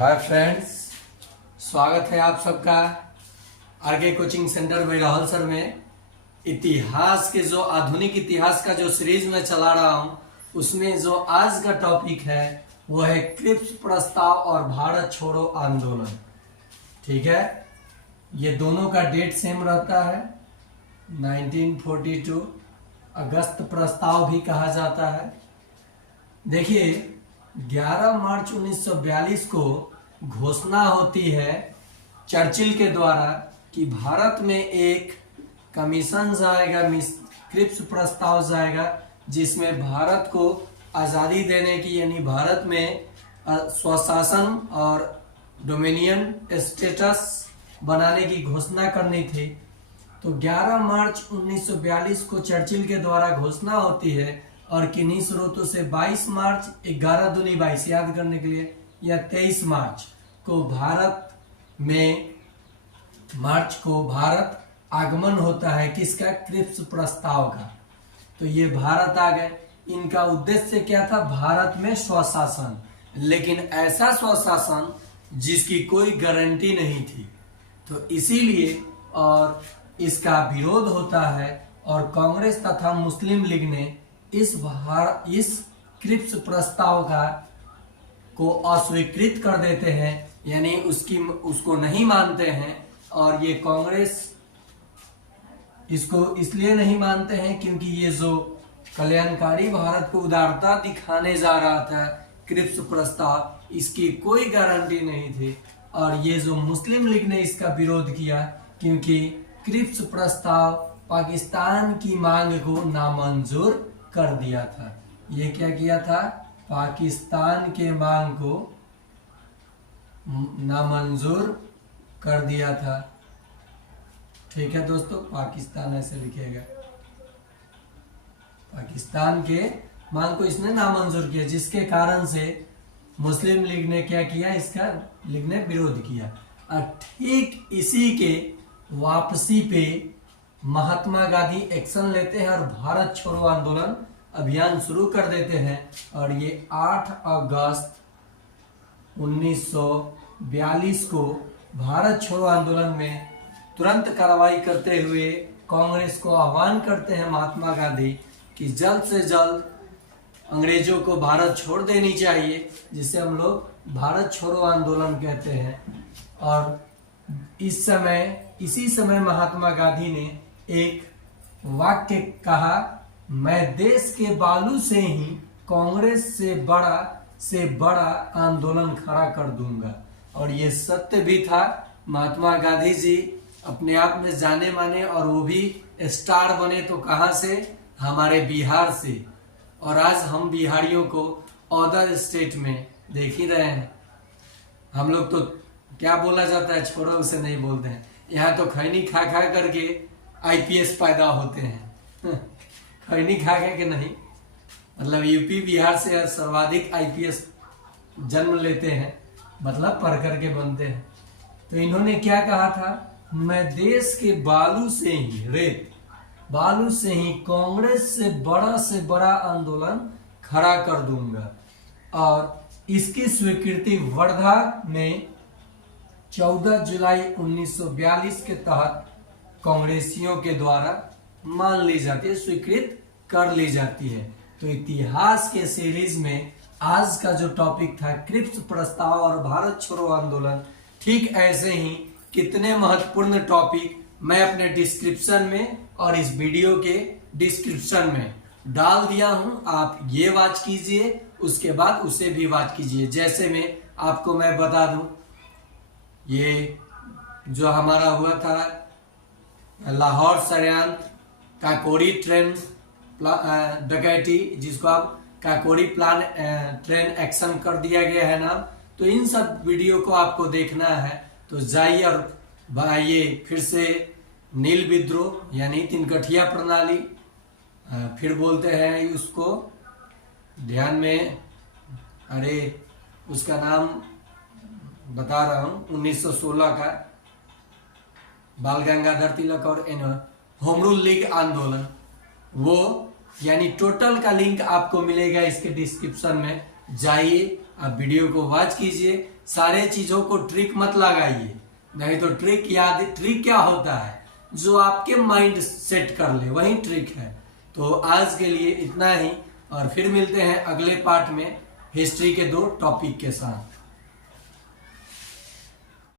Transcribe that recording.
Hi friends, स्वागत है आप सबका आरके कोचिंग सेंटर में राहुल सर में। इतिहास के जो आधुनिक इतिहास का जो सीरीज में चला रहा हूं, उसमें जो आज का टॉपिक है वो है क्रिप्स प्रस्ताव और भारत छोड़ो आंदोलन। ठीक है, ये दोनों का डेट सेम रहता है, 1942। अगस्त प्रस्ताव भी कहा जाता है। देखिए, 11 मार्च 1942 को घोषणा होती है चर्चिल के द्वारा कि भारत में एक कमीशन जाएगा, क्रिप्स प्रस्ताव जाएगा, जिसमें भारत को आज़ादी देने की, यानी भारत में स्वशासन और डोमिनियन स्टेटस बनाने की घोषणा करनी थी। तो 11 मार्च 1942 को चर्चिल के द्वारा घोषणा होती है और किन्हीं स्रोतों से 22 मार्च 11 दूनी 22 याद करने के लिए, या 23 मार्च को भारत आगमन होता है किसका? क्रिप्स प्रस्ताव का। तो ये भारत आ गए। इनका उद्देश्य क्या था? भारत में स्वशासन, लेकिन ऐसा स्वशासन जिसकी कोई गारंटी नहीं थी। तो इसीलिए और इसका विरोध होता है और कांग्रेस तथा मुस्लिम लीग ने इस क्रिप्स प्रस्ताव को अस्वीकृत कर देते हैं, यानी उसको नहीं मानते हैं। और ये कांग्रेस इसको इसलिए नहीं मानते हैं क्योंकि ये जो कल्याणकारी भारत को उदारता दिखाने जा रहा था क्रिप्स प्रस्ताव, इसकी कोई गारंटी नहीं थी। और ये जो मुस्लिम लीग ने इसका विरोध किया क्योंकि क्रिप्स प्रस्ताव पाकिस्तान की मांग को नामंजूर कर दिया था। ये क्या किया था? पाकिस्तान के मांग को नामंजूर कर दिया था। ठीक है दोस्तों, पाकिस्तान ऐसे लिखेगा, पाकिस्तान के मांग को इसने नामंजूर किया, जिसके कारण से मुस्लिम लीग ने क्या किया? इसका लीग ने विरोध किया। और ठीक इसी के वापसी पे महात्मा गांधी एक्शन लेते हैं और भारत छोड़ो आंदोलन अभियान शुरू कर देते हैं। और ये 8 अगस्त 1942 को भारत छोड़ो आंदोलन में तुरंत कार्रवाई करते हुए कांग्रेस को आह्वान करते हैं महात्मा गांधी कि जल्द से जल्द अंग्रेजों को भारत छोड़ देनी चाहिए, जिसे हम लोग भारत छोड़ो आंदोलन कहते हैं। और इसी समय महात्मा गांधी ने एक वाक्य कहा, मैं देश के बालू से ही कांग्रेस से बड़ा आंदोलन खड़ा कर दूंगा। और ये सत्य भी था। महात्मा गांधी जी अपने आप में जाने माने, और वो भी स्टार बने तो कहां से? हमारे बिहार से। और आज हम बिहारियों को अदर स्टेट में देख ही रहे हैं। हम लोग तो क्या बोला जाता है, छोड़ो उसे नहीं बोलते हैं। यहाँ तो खैनी खा खा करके आईपीएस पैदा होते हैं। खैनी खा खा के नहीं, मतलब यूपी बिहार से सर्वाधिक आईपीएस जन्म लेते हैं, मतलब पढ़ करके बनते हैं। तो इन्होंने क्या कहा था? मैं देश के बालू से ही कांग्रेस से बड़ा आंदोलन खड़ा कर दूंगा। और इसकी स्वीकृति वर्धा में 14 जुलाई 1942 के तहत कांग्रेसियों के द्वारा मान ली जाती है, स्वीकृत कर ली जाती है। तो इतिहास के सीरीज में आज का जो टॉपिक था क्रिप्स प्रस्ताव और भारत छोड़ो आंदोलन, ठीक ऐसे ही कितने महत्वपूर्ण टॉपिक मैं अपने डिस्क्रिप्शन में और इस वीडियो के डिस्क्रिप्शन में डाल दिया हूं। आप ये वॉच कीजिए, उसके बाद उसे भी वॉच कीजिए। जैसे मैं बता दूं, ये जो हमारा हुआ था लाहौर षड्यंत्र, काकोरी ट्रेन डकैती, जिसको आप काकोरी प्लान ट्रेन एक्शन कर दिया गया है नाम, तो इन सब वीडियो को आपको देखना है तो जाइए और आइए। फिर से नील विद्रोह यानी तिनकठिया प्रणाली, फिर बोलते हैं उसको, ध्यान में, अरे उसका नाम बता रहा हूं, 1916 का बाल गंगाधर तिलक और होम रूल लीग आंदोलन, वो यानी टोटल का लिंक आपको मिलेगा इसके डिस्क्रिप्शन में। जाइए आप वीडियो को वॉच कीजिए, सारे चीजों को ट्रिक मत लगाइए, नहीं तो ट्रिक क्या होता है, जो आपके माइंड सेट कर ले वही ट्रिक है। तो आज के लिए इतना ही, और फिर मिलते हैं अगले पार्ट में हिस्ट्री के 2 टॉपिक के साथ।